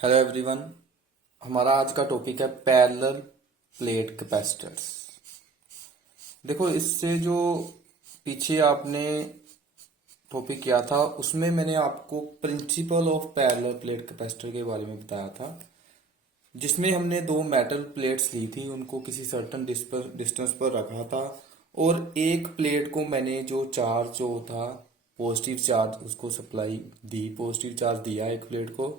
Hello everyone. हमारा आज का टॉपिक है पैरेलल प्लेट कैपेसिटर्स। देखो, इससे जो पीछे आपने टॉपिक किया था उसमें मैंने आपको principle of parallel plate capacitor के बारे में बताया था, जिसमें हमने दो मेटल प्लेट्स ली थी, उनको किसी सर्टन डिस्टेंस पर रखा था और एक प्लेट को मैंने जो चार्ज जो था पॉजिटिव चार्ज उसको सप्लाई दी, पॉजिटिव चार्ज दिया एक प्लेट को,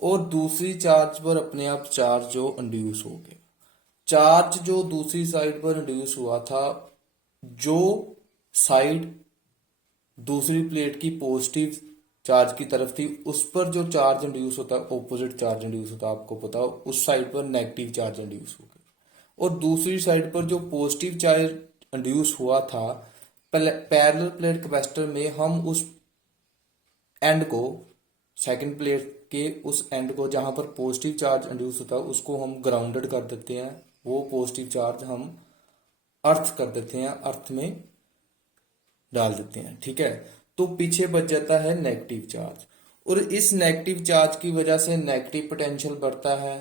और दूसरी चार्ज पर अपने आप चार्ज जो इंड्यूस हो गया। चार्ज जो दूसरी साइड पर इंड्यूस हुआ था, जो साइड दूसरी प्लेट की पॉजिटिव चार्ज की तरफ थी, उस पर जो चार्ज इंड्यूस होता है, ऑपोजिट चार्ज इंड्यूस होता है, आपको पता हो, उस साइड पर नेगेटिव चार्ज इंड्यूस हो गया। और दूसरी साइड पर जो पॉजिटिव चार्ज इंड्यूस हुआ था पैरेलल प्लेट कैपेसिटर में, हम उस एंड को, सेकंड प्लेट के उस एंड को जहां पर पॉजिटिव चार्ज इंड्यूस होता है, उसको हम ग्राउंडेड कर देते हैं। वो पॉजिटिव चार्ज हम अर्थ कर देते हैं, अर्थ में डाल देते हैं। ठीक है, तो पीछे बच जाता है नेगेटिव चार्ज, और इस नेगेटिव चार्ज की वजह से नेगेटिव पोटेंशियल बढ़ता है।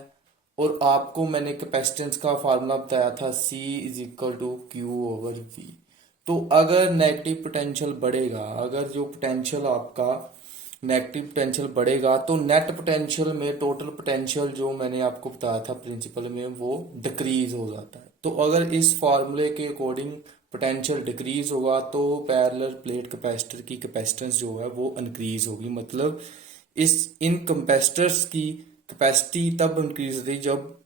और आपको मैंने कैपेसिटेंस का फार्मूला बताया था, C is equal to Q/V। तो अगर नेगेटिव पोटेंशियल बढ़ेगा, अगर जो पोटेंशियल आपका नेगेटिव पोटेंशियल बढ़ेगा, तो नेट पोटेंशियल में टोटल पोटेंशियल जो मैंने आपको बताया था प्रिंसिपल में, वो डिक्रीज हो जाता है। तो अगर इस फार्मूले के अकॉर्डिंग पोटेंशियल डिक्रीज होगा, तो पैरेलल प्लेट कैपेसिटर की कैपेसिटेंस जो है वो इंक्रीज होगी। मतलब इन कैपेसिटर्स की कैपेसिटी तब इंक्रीज होती जब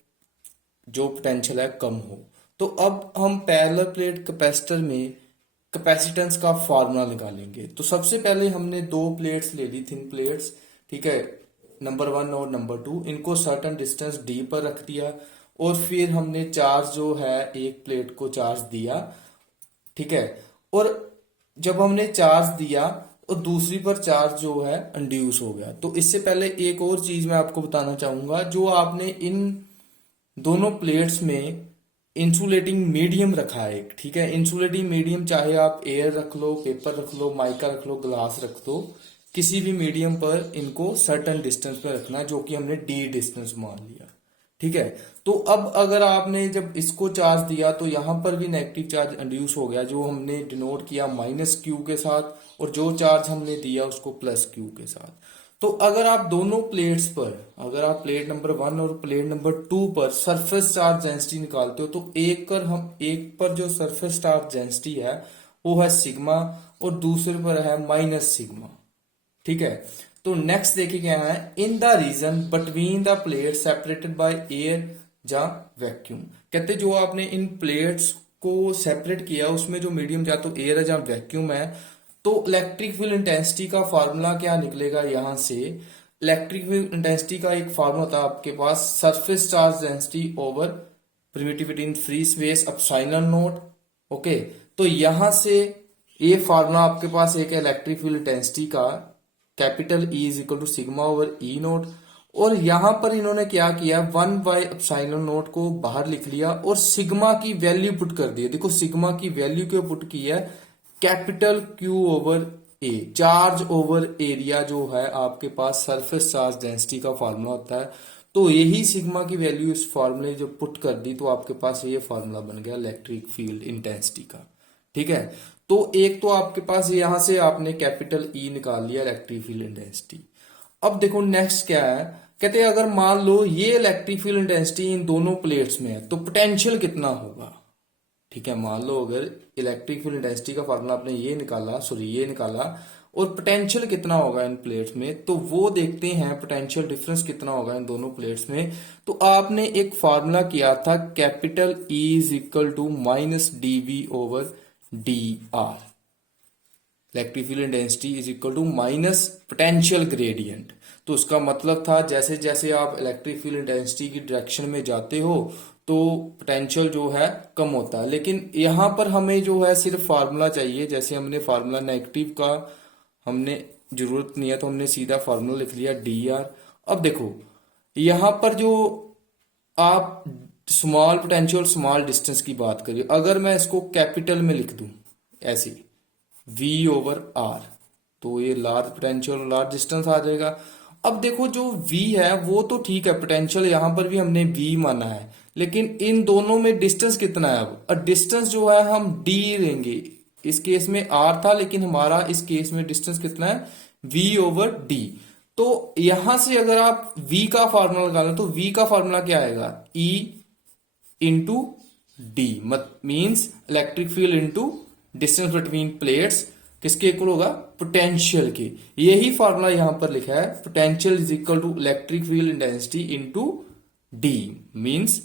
जो पोटेंशियल है कम हो। तो अब हम पैरेलल प्लेट कैपेसिटर में कैपेसिटेंस का फार्मूला निकालेंगे। तो सबसे पहले हमने दो प्लेट्स ले ली, थिन प्लेट्स, ठीक है, नंबर 1 और नंबर 2, इनको सर्टन डिस्टेंस D पर रख दिया, और फिर हमने चार्ज जो है एक प्लेट को चार्ज दिया। ठीक है, और जब हमने चार्ज दिया और दूसरी पर चार्ज जो है इंड्यूस हो गया। तो इससे पहले एक और चीज मैं आपको बताना चाहूंगा, जो आपने इन दोनों प्लेट्स में इंसुलेटिंग मीडियम रखा है एक, ठीक है, इंसुलेटिंग मीडियम चाहे आप एयर रख लो, पेपर रख लो, माइका रख लो, ग्लास रख दो, किसी भी मीडियम पर इनको सर्टन डिस्टेंस पर रखना, जो कि हमने D डिस्टेंस मान लिया। ठीक है, तो अब अगर आपने जब इसको चार्ज दिया तो यहां पर भी नेगेटिव चार्ज इंड्यूस हो गया, जो हमने डिनोट किया -Q के साथ, और जो चार्ज हमने दिया उसको +Q के साथ। तो अगर आप दोनों प्लेट्स पर, अगर आप प्लेट नंबर 1 और प्लेट नंबर 2 पर सरफेस चार्ज डेंसिटी निकालते हो, तो एक पर जो सरफेस चार्ज डेंसिटी है वो है सिग्मा, और दूसरे पर है -σ। ठीक है, तो नेक्स्ट देखिए क्या है, in the region between the plate separated by air या वैक्यूम। कहते जो आपने इन प्लेट्स को सेपरेट किया, उसमें जो मीडियम या तो एयर है या वैक्यूम है, तो इलेक्ट्रिक फील्ड इंटेंसिटी का फार्मूला क्या निकलेगा यहां से। इलेक्ट्रिक फील्ड इंटेंसिटी का एक फार्मूला था आपके पास, surface charge density over permittivity in free space epsilon naught. Okay, तो यहां से ये फार्मूला आपके पास एक इलेक्ट्रिक फील्ड इंटेंसिटी का, capital E is equal to σ/E0। और यहां पर इन्होंने क्या किया, 1/ε0 को बाहर लिख लिया और सिग्मा की वैल्यू पुट कर दी। देखो, सिग्मा की वैल्यू क्यों पुट की है, capital Q/A, charge over area जो है आपके पास सरफेस चार्ज डेंसिटी का फार्मूला होता है। तो यही सिग्मा की वैल्यू इस फार्मूले जब पुट कर दी, तो आपके पास ये फार्मूला बन गया इलेक्ट्रिक फील्ड इंटेंसिटी का। ठीक है, तो एक तो आपके पास यहां से आपने कैपिटल E निकाल लिया, इलेक्ट्रिक फील्ड इंटेंसिटी। अब देखो नेक्स्ट क्या है, कहते हैं अगर मान लो ये इलेक्ट्रिक फील्ड इंटेंसिटी इन दोनों प्लेट्स में है, तो पोटेंशियल कितना होगा। ठीक है, मान लो अगर इलेक्ट्रिक फील्ड इंटेंसिटी का फार्मूला आपने ये निकाला और पोटेंशियल कितना होगा इन प्लेट्स में, तो वो देखते हैं पोटेंशियल डिफरेंस कितना होगा इन दोनों प्लेट्स में। तो आपने एक फार्मूला किया था, capital E is equal to -dV/dr, electric field intensity is equal to minus potential gradient. तो उसका मतलब था जैसे जैसे आप इलेक्ट्रिक फील्ड इंटेंसिटी की डायरेक्शन में जाते हो, तो पोटेंशियल जो है कम होता है। लेकिन यहां पर हमें जो है सिर्फ फार्मूला चाहिए, जैसे हमने फार्मूला नेगेटिव का हमने जरूरत नहीं है, तो हमने सीधा फार्मूला लिख लिया dr। अब देखो यहां पर जो आप स्मॉल पोटेंशियल स्मॉल डिस्टेंस की बात करिए, अगर मैं इसको कैपिटल में लिख दूं ऐसे V/R, तो ये लार्ज पोटेंशियल लार्ज डिस्टेंस आ जाएगा। अब देखो जो V है वो तो ठीक है, पोटेंशियल यहां पर भी हमने V माना है, लेकिन इन दोनों में डिस्टेंस कितना है? अब डिस्टेंस जो है हम D लेंगे। इस केस में R था, लेकिन हमारा इस केस में डिस्टेंस कितना है? V over D। तो यहां से अगर आप V का फार्मूला निकालें तो V का फार्मूला क्या आएगा? E इंटू डी, मत means electric field into distance between plates किसके इक्वल होगा? पोटेंशियल के। यही फार्मूला यहां पर लिखा है, potential is equal to electric field intensity into D, means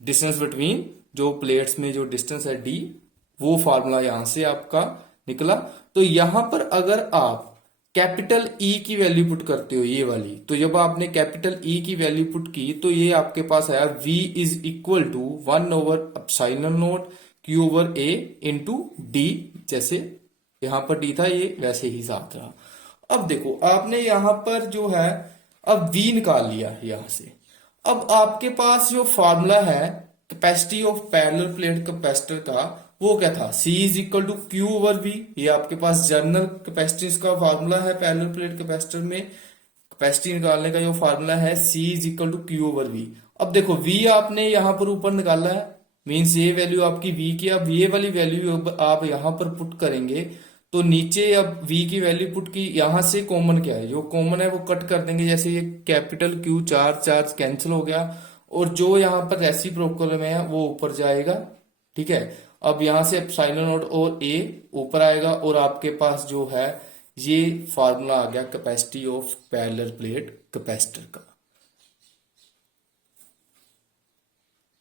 distance between जो प्लेट्स में जो डिस्टेंस है डी, वो फार्मूला यहां से आपका निकला। तो यहां पर अगर आप कैपिटल ई की वैल्यू पुट करते हो, ये वाली, तो जब आपने कैपिटल ई की वैल्यू पुट की तो ये आपके पास आया v is equal to 1 over epsilon naught q over a into D. जैसे यहां पर d था, ये वैसे ही साथ रहा। अब देखो आपने यहां पर जो है अब v निकाल लिया यहां से। अब आपके पास जो फार्मूला है capacity of parallel plate capacitor का, वो क्या था? C is equal to Q over V. ये आपके पास जनरल कैपेसिटेंस का फार्मूला है पैरेलल प्लेट कैपेसिटर में। कैपेसिटी निकालने का जो फार्मूला है C is equal to Q over V. अब देखो V आपने यहां पर ऊपर निकाला है, मीन्स ये वैल्यू आपकी V की। अब ये वाली वैल्यू आप यहां पर पुट करेंगे तो नीचे अब V की वैल्यू पुट की, यहां से कॉमन क्या है? जो कॉमन है वो कट कर देंगे। जैसे ये capital Q charge charge cancel हो गया, और जो यहां पर रेसिप्रोकल में है वो ऊपर जाएगा। ठीक है, अब यहां से एप्सिलॉन नॉट और A ऊपर आएगा, और आपके पास जो है ये फार्मूला आ गया capacity of parallel plate capacitor का।